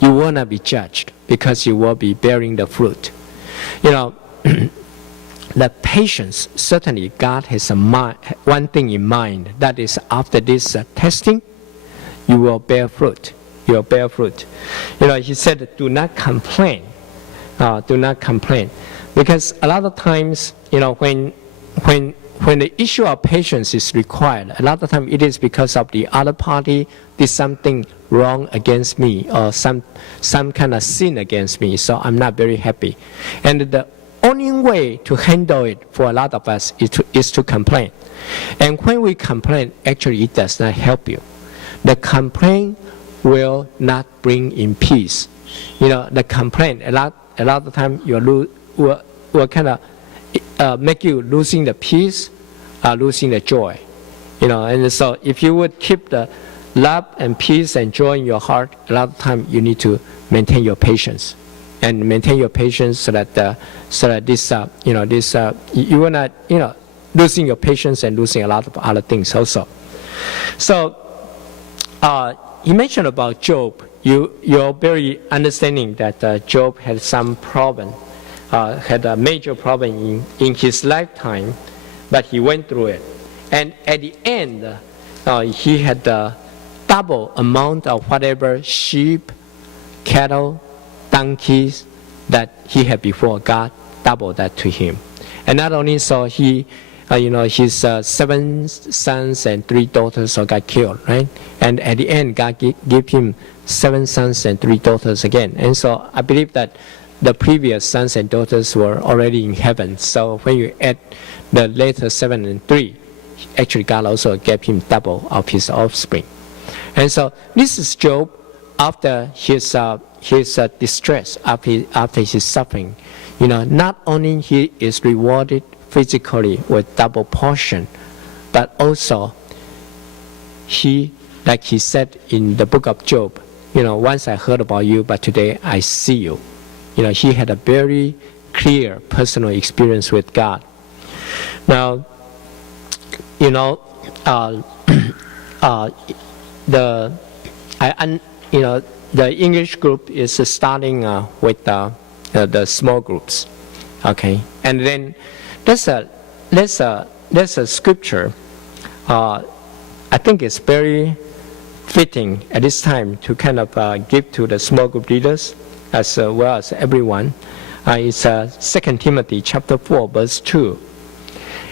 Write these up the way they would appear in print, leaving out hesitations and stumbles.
you will not be judged because you will be bearing the fruit. The patience, certainly God has one thing in mind, that is after this testing, you will bear fruit. You will bear fruit. He said, do not complain. Do not complain. Because a lot of times, when the issue of patience is required, a lot of times it is because of the other party did something wrong against me or some kind of sin against me, so I'm not very happy. And the only way to handle it for a lot of us is to complain. And when we complain, actually it does not help you. The complaint will not bring in peace. The complaint, a lot of time will kind of make you losing the peace, losing the joy. And so if you would keep the love and peace and joy in your heart, a lot of time you need to maintain your patience. And maintain your patience so that this you will not losing your patience and losing a lot of other things also. So he mentioned about Job. You're very understanding that Job had some problem, had a major problem in his lifetime, but he went through it. And at the end, he had the double amount of whatever sheep, cattle, donkeys that he had before. God doubled that to him. And not only so, his 7 sons and 3 daughters got killed, right? And at the end, God gave him 7 sons and 3 daughters again. And so I believe that the previous sons and daughters were already in heaven. So when you add the later 7 and 3, actually God also gave him double of his offspring. And so this is Job after his distress, after his suffering. Not only he is rewarded physically with double portion, but also like he said in the book of Job, once I heard about you, but today I see you. He had a very clear personal experience with God. Now, the English group is starting with the small groups, okay? And then there's a scripture. I think it's very fitting at this time to kind of give to the small group leaders as well as everyone. It's 2 Timothy chapter 4 verse 2.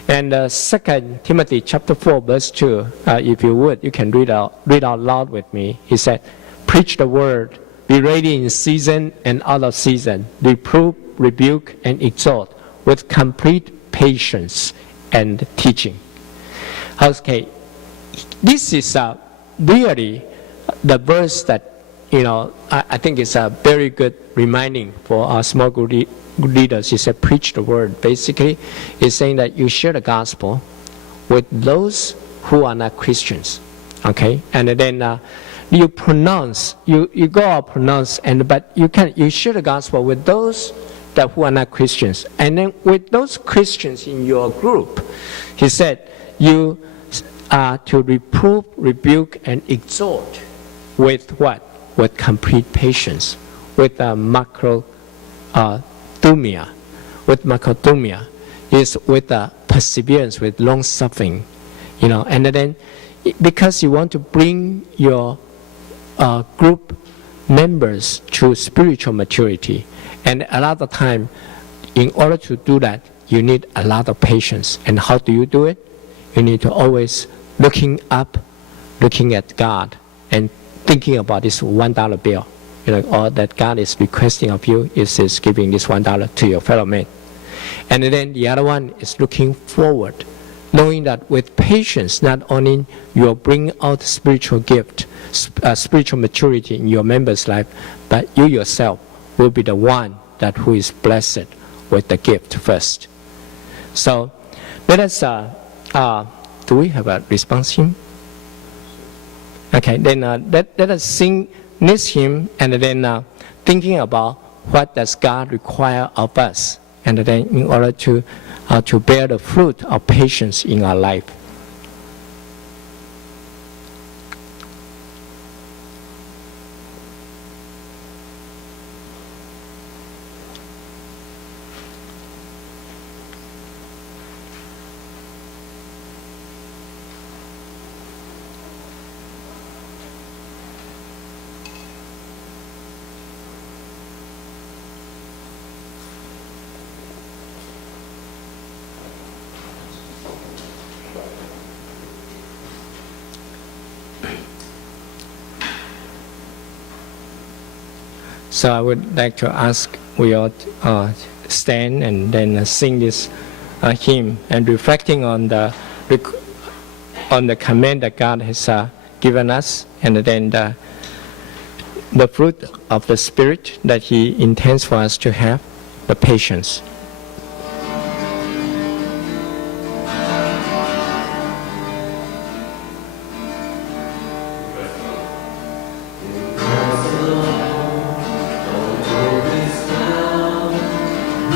And 2 Timothy chapter 4 verse 2, if you would, you can read out loud with me. He said, preach the word, be ready in season and out of season, reprove, rebuke, and exhort with complete patience and teaching. Okay, this is really the verse that I think is a very good reminding for our small group leaders. He said, preach the word. Basically, he's saying that you share the gospel with those who are not Christians. Okay, and then you pronounce, you go out pronounce, but you share the gospel with those who are not Christians, and then with those Christians in your group, he said, you are to reprove, rebuke, and exhort with what? With complete patience, with macrothumia. With macrothumia is with perseverance, with long suffering, and then because you want to bring your group members to spiritual maturity. And a lot of time, in order to do that, you need a lot of patience. And how do you do it? You need to always looking up, looking at God, and thinking about this $1 bill. All that God is requesting of you is giving this $1 to your fellow man. And then the other one is looking forward, knowing that with patience, not only you will bring out spiritual gift, spiritual maturity in your member's life, but you yourself will be the one who is blessed with the gift first. So let us, do we have a response hymn? Okay, then let us sing this hymn, and then thinking about what does God require of us, and then in order to bear the fruit of patience in our life. So I would like to ask we all stand and then sing this hymn and reflecting on the command that God has given us, and then the fruit of the Spirit that He intends for us to have, the patience.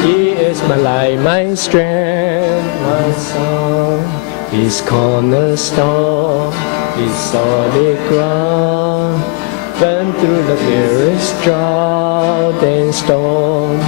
He is my light, my strength, my song, His cornerstone, His solid ground. When through the fiercest drought and storm,